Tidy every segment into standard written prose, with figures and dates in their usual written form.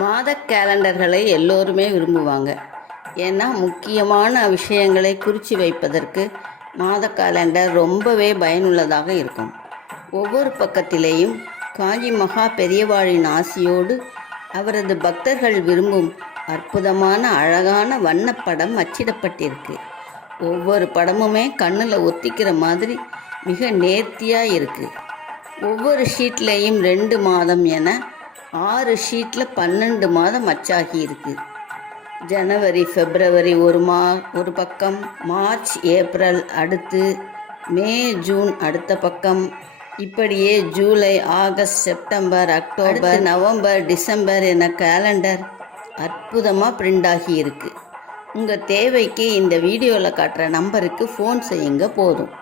மாத கேலண்டர்களை எல்லோருமே விரும்புவாங்க. ஏன்னா முக்கியமான விஷயங்களை குறித்து வைப்பதற்கு மாத கேலண்டர் ரொம்பவே பயனுள்ளதாக இருக்கும். ஒவ்வொரு பக்கத்திலேயும் காஞ்சி மகா பெரியவாளின் ஆசியோடு அவரது பக்தர்கள் விரும்பும் அற்புதமான அழகான வண்ணப்படம் அச்சிடப்பட்டிருக்கு. ஒவ்வொரு படமுமே கண்ணில் ஒத்திக்கிற மாதிரி மிக நேர்த்தியாக இருக்குது. ஒவ்வொரு ஷீட்லேயும் 2 மாதம் என 6 ஷீட்டில் 12 மாதம் அச்சாகி இருக்குது. ஜனவரி, பிப்ரவரி ஒரு பக்கம், மார்ச், ஏப்ரல் அடுத்து, மே, ஜூன் அடுத்த பக்கம், இப்படியே July, August, September, October, November, December என கேலண்டர் அற்புதமாக பிரிண்ட் ஆகி இருக்குது. உங்கள் தேவைக்கு இந்த வீடியோவில் காட்டுற நம்பருக்கு ஃபோன் செய்யுங்க போதும்.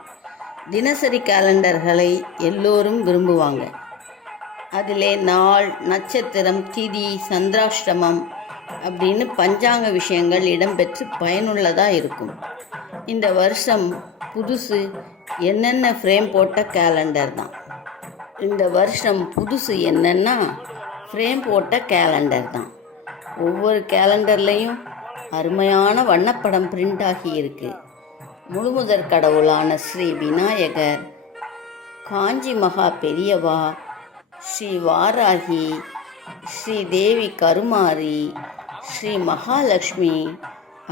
தினசரி கேலண்டர்களை எல்லோரும் விரும்புவாங்க. அதிலே நாள், நட்சத்திரம், திதி, சந்திராஷ்டமம் அப்படின்னு பஞ்சாங்க விஷயங்கள் இடம்பெற்று பயனுள்ளதாக இருக்கும். இந்த வருஷம் புதுசு என்னென்ன ஃப்ரேம் போட்ட கேலண்டர் தான். ஃப்ரேம் போட்ட கேலண்டர் தான். ஒவ்வொரு கேலண்டர்லேயும் அருமையான வண்ணப்படம் பிரிண்ட் ஆகி இருக்கு. முழுமுதற் கடவுளான ஸ்ரீ விநாயகர், காஞ்சி மகா பெரியவா, ஸ்ரீ வாராகி, ஸ்ரீ தேவி கருமாரி, ஸ்ரீ மகாலட்சுமி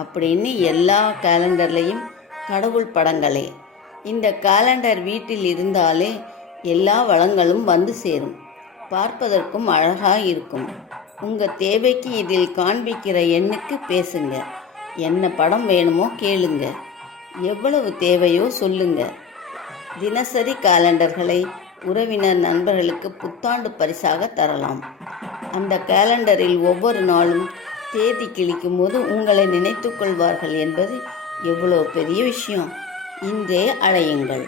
அப்படின்னு எல்லா கேலண்டர்லேயும் கடவுள் படங்களே. இந்த கேலண்டர் வீட்டில் இருந்தாலே எல்லா வளங்களும் வந்து சேரும். பார்ப்பதற்கும் அழகாக இருக்கும். உங்கள் தேவைக்கு இதில் காண்பிக்கிற எண்ணுக்கு பேசுங்க. என்ன படம் வேணுமோ கேளுங்க. எவ்வளவு தேவையோ சொல்லுங்க. தினசரி கேலண்டர்களை உறவினர், நண்பர்களுக்கு புத்தாண்டு பரிசாக தரலாம். அந்த கேலண்டரில் ஒவ்வொரு நாளும் தேதி கிழிக்கும் போது உங்களை நினைத்து கொள்வார்கள் என்பது எவ்வளோ பெரிய விஷயம். இன்றே அழையுங்கள்.